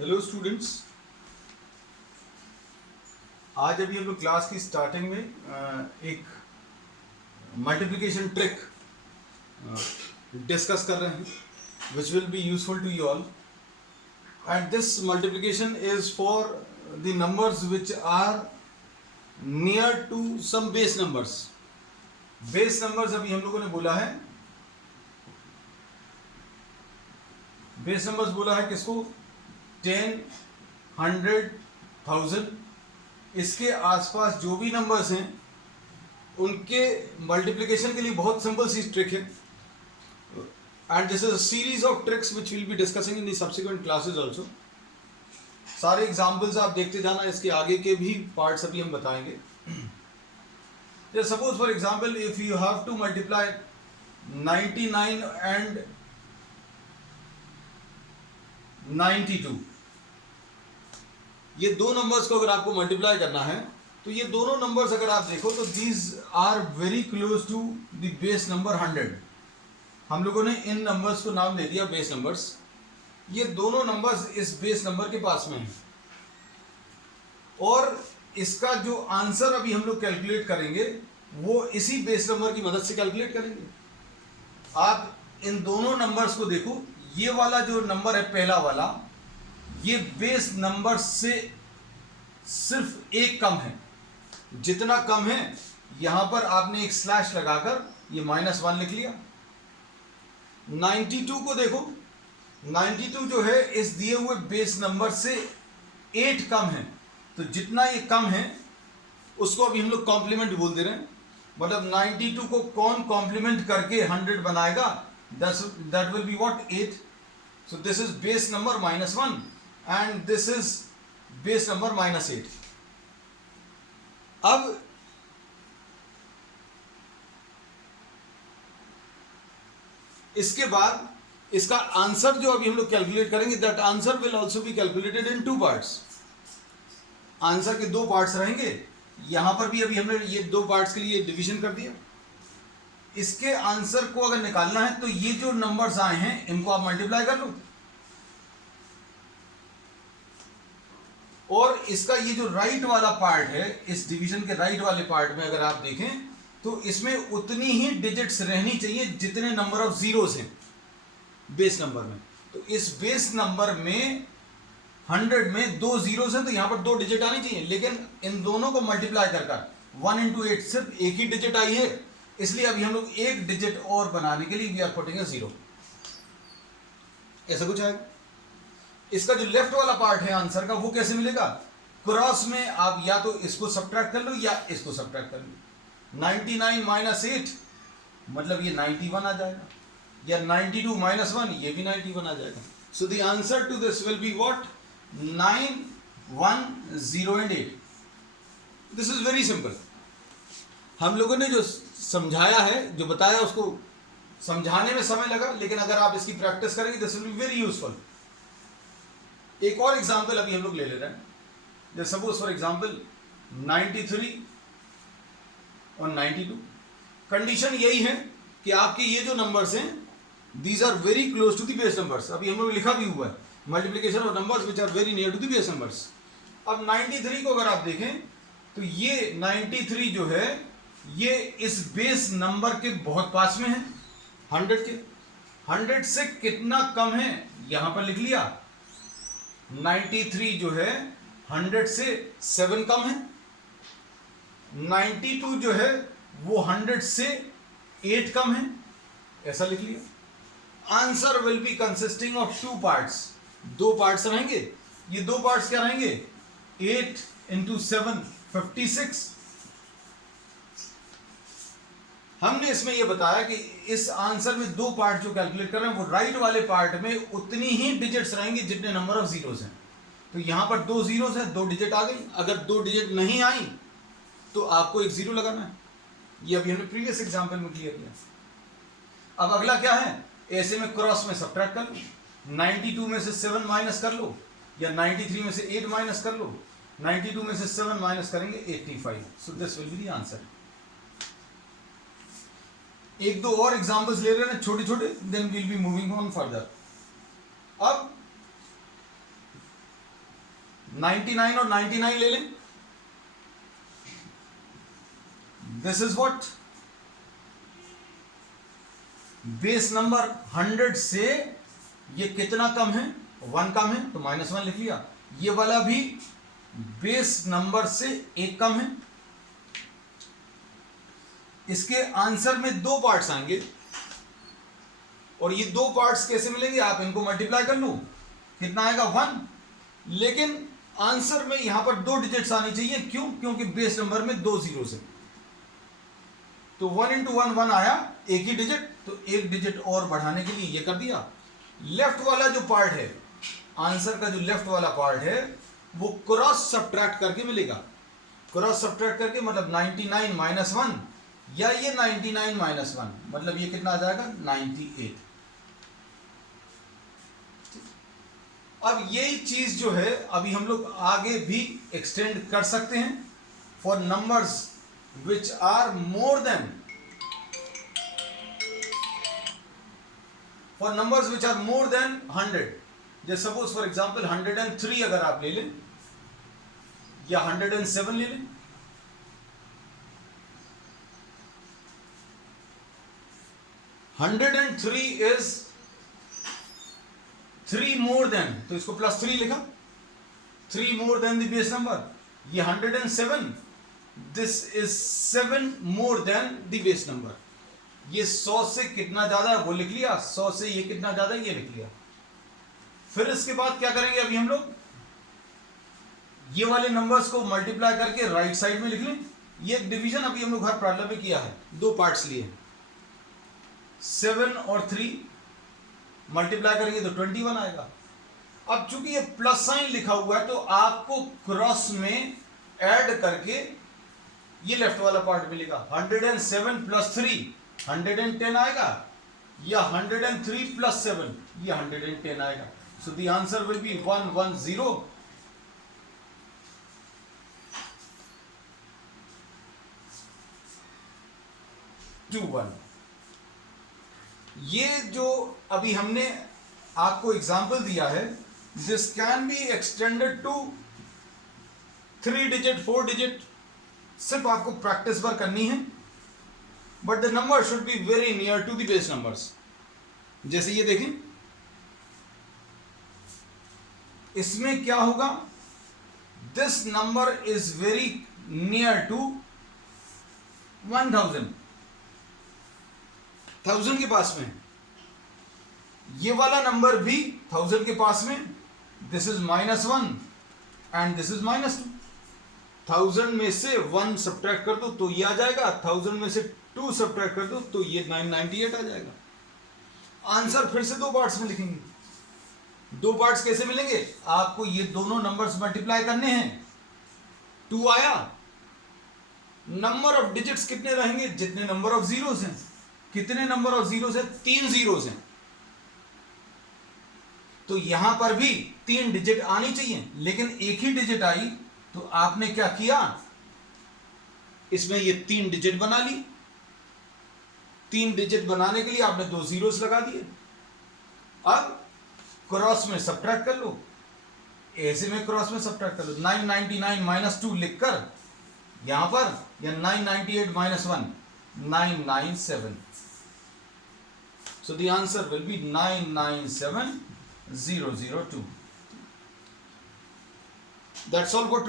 Hello students, आज अभी हम लोग क्लास की स्टार्टिंग में एक मल्टीप्लिकेशन ट्रिक डिस्कस कर रहे हैं which will be useful to you all and this multiplication is for the numbers which are near to some base numbers. Base numbers अभी हम लोगों ने बोला है, बेस नंबर्स बोला है किसको? 10, 100, 1000। इसके आसपास जो भी नंबर्स हैं उनके मल्टीप्लिकेशन के लिए बहुत सिंपल सी ट्रिक है and this is a series of tricks which will be discussing in the subsequent classes also. सारे एग्जांपल्स आप देखते जाना, इसके आगे के भी पार्ट्स अभी हम बताएंगे। Suppose for example if you have to multiply 99 and 92, ये दो नंबर्स को अगर आपको मल्टीप्लाई करना है तो ये दोनों नंबर्स अगर आप देखो तो these are very close to the base number 100। हम लोगों ने इन नंबर्स को नाम दे दिया बेस नंबर्स। ये दोनों नंबर्स इस बेस नंबर के पास में हैं और इसका जो आंसर अभी हम लोग कैलकुलेट करेंगे वो इसी बेस नंबर की मदद से कैलकुलेट करेंगे। आप इन दोनों नंबर्स को देखो, ये वाला जो नंबर है पहला वाला, ये बेस नंबर से सिर्फ एक कम है। जितना कम है यहां पर आपने एक स्लैश लगाकर ये -1 लिख लिया। 92 को देखो, 92 जो है इस दिए हुए बेस नंबर से 8 कम है, तो जितना ये कम है उसको अभी हम लोग कॉम्प्लीमेंट बोल दे रहे हैं। मतलब 92 को कौन कॉम्प्लीमेंट करके 100 बनाएगा? That will be what? 8। So this is base number -1 and this is base number -8। अब इसके बाद इसका आंसर जो अभी हम लोग कैलकुलेट करेंगे, that answer will also be calculated in 2 parts. Answer के 2 पार्ट्स रहेंगे। यहां पर भी अभी हमने ये 2 पार्ट्स के लिए डिवीजन कर दिया। इसके आंसर को अगर निकालना है तो ये जो नंबर्स आए हैं इनको आप मल्टीप्लाई कर लो और इसका ये जो राइट वाला पार्ट है, इस डिवीजन के राइट वाले पार्ट में अगर आप देखें तो इसमें उतनी ही डिजिट्स रहनी चाहिए जितने नंबर ऑफ जीरोस हैं बेस नंबर में। तो इस बेस नंबर में 100 में 2 जीरोस हैं तो यहां पर 2 डिजिट आनी चाहिए, लेकिन इन दोनों को मल्टीप्लाई कर 1 into 8 सिर्फ एक ही डिजिट आई है, इसलिए अभी हम लोग एक डिजिट और बनाने के लिए वी आर पुटिंग अ 0। ऐसा कुछ है। इसका जो लेफ्ट वाला पार्ट है आंसर का वो कैसे मिलेगा? क्रॉस में आप या तो इसको सब्ट्रैक्ट कर लो या इसको सब्ट्रैक्ट कर लो। 99 -8 मतलब ये 91 आ जाएगा, या 92 -1 ये भी 91 आ जाएगा। So the answer to this will be what? 9, 1, 0 and 8। This is very simple. हम लोगों ने जो समझाया है, जो बताया, उसको समझाने में समय लगा, लेकिन अगर आप इसकी प्रैक्टिस करेंगे this will be very useful. एक और एग्जाम्पल अभी हम लोग ले रहे हैं। जैसे सपोज फॉर एग्जाम्पल 93 और 92। कंडीशन यही है कि आपके ये जो नंबर्स हैं these are very close to the base numbers. अभी हम लोग लिखा भी हुआ है multiplication of numbers which are very near to the base numbers. अब 93 को अगर आप देखें तो ये 93 जो है ये इस बेस नंबर के बहुत पास में है, 100 के। 100 से कितना कम है यहां पर लिख लिया। 93 जो है 100 से 7 कम है। 92 जो है वो 100 से 8 कम है, ऐसा लिख लिया। Answer will be consisting of 2 parts. 2 parts रहेंगे। ये 2 पार्ट्स क्या रहेंगे? 8 into 7 56। हमने इसमें यह बताया कि इस आंसर में 2 पार्ट जो कैलकुलेट कर रहे हैं वो राइट वाले पार्ट में उतनी ही डिजिट्स रहेंगी जितने नंबर ऑफ जीरोस हैं। तो यहां पर 2 जीरोस हैं, 2 डिजिट आ गई। अगर 2 डिजिट नहीं आई तो आपको एक 0 लगाना है। ये अभी हमने प्रीवियस एग्जांपल में क्लियर किया। अब अगला क्या है? ऐसे में क्रॉस में सब्ट्रैक्ट कर लो। 92 में से 7 माइनस कर लो, या 93 में से 8 माइनस कर लो। 92 में से 7 माइनस करेंगे 85। So this will be the answer. एक दो और एग्जांपल्स ले रहे हैं छोटे छोटे, then will be moving on further. अब 99 और 99 ले लें, this is what, base number 100 से ये कितना कम है, 1 कम है, तो -1 लिख लिया। ये वाला भी बेस नंबर से 1 कम है। इसके आंसर में 2 पार्ट्स आएंगे, और ये 2 पार्ट्स कैसे मिलेंगे, आप इनको मल्टीप्लाई कर लो, कितना आएगा 1, लेकिन आंसर में यहां पर 2 डिजिट्स आनी चाहिए। क्यों? क्योंकि बेस नंबर में 2 जीरोस है, तो 1 इंटू 1 1 आया, एक ही डिजिट, तो एक डिजिट और बढ़ाने के लिए ये कर दिया। लेफ्ट वाला जो पार्ट है, आंसर का जो लेफ्ट वाला पार्ट है, वो क्रॉस सब्ट्रैक्ट करके मिलेगा। क्रॉस सब्ट्रैक्ट करके मतलब 99 माइनस 1, या ये 99 माइनस 1, मतलब ये कितना आ जाएगा 98। अब यही चीज जो है अभी हम लोग आगे भी एक्सटेंड कर सकते हैं for numbers which are more than, for numbers which are more than 100। जैसे सपोज फॉर एग्जांपल 103 अगर आप ले लें, या 107 ले लें, $103 is 3 more than, तो इसको +3 लिखा, 3 more than the base number। ये 107, this is 7 more than the base number। ये 100 से कितना ज्यादा है वो लिख लिया, 100 से ये कितना ज्यादा है ये लिख लिया। फिर इसके बाद क्या करेंगे, अभी हम लोग ये वाले नंबर्स को मल्टीप्लाई करके राइट साइड में लिख लें। ये डिवीजन अभी हम लोग हर प्रॉब्लम में किया है, 2 पार्ट्स लिए, 7 और 3 मल्टीप्लाई करेंगे तो 21 आएगा। अब चूंकि ये प्लस साइन लिखा हुआ है, तो आपको क्रॉस में ऐड करके ये लेफ्ट वाला पार्ट मिलेगा। 107 + 3 110 आएगा, या 103 + 7 ये 110 आएगा। सो द आंसर विल बी 110 21। ये जो अभी हमने आपको एग्जाम्पल दिया है, this can be extended to 3 digit 4 digit, सिर्फ आपको प्रैक्टिस बार करनी है, but the number should be very near to the base numbers. जैसे ये देखें, इसमें क्या होगा, this number is very near to 1000 के पास में, ये वाला नंबर भी 1000 के पास में, this is -1 and this is -2। 1000 में से 1 सब्ट्रैक्ट कर दो तो ये आ जाएगा, 1000 में से 2 सब्ट्रैक्ट कर दो तो ये 998 आ जाएगा। आंसर फिर से 2 पार्ट्स में लिखेंगे। 2 पार्ट्स कैसे मिलेंगे, आपको ये दोनों नंबर्स मल्टीप्लाई करने हैं। 2 आया, नंबर ऑफ डिजिट्स कितने रहेंगे, जितने नंबर ऑफ जीरोस हैं। कितने नंबर ऑफ जीरोस है, 3 जीरोस हैं, तो यहां पर भी 3 डिजिट आनी चाहिए, लेकिन एक ही डिजिट आई, तो आपने क्या किया, इसमें ये 3 डिजिट बना ली। 3 डिजिट बनाने के लिए आपने 2 जीरोस लगा दिए। अब क्रॉस में सब्ट्रैक्ट कर लो, ऐसे में क्रॉस में सब्ट्रैक्ट कर लो, 999 - 2 लिखकर यहां पर, या 998 - 1 997। So the answer will be 997002. That's all for today.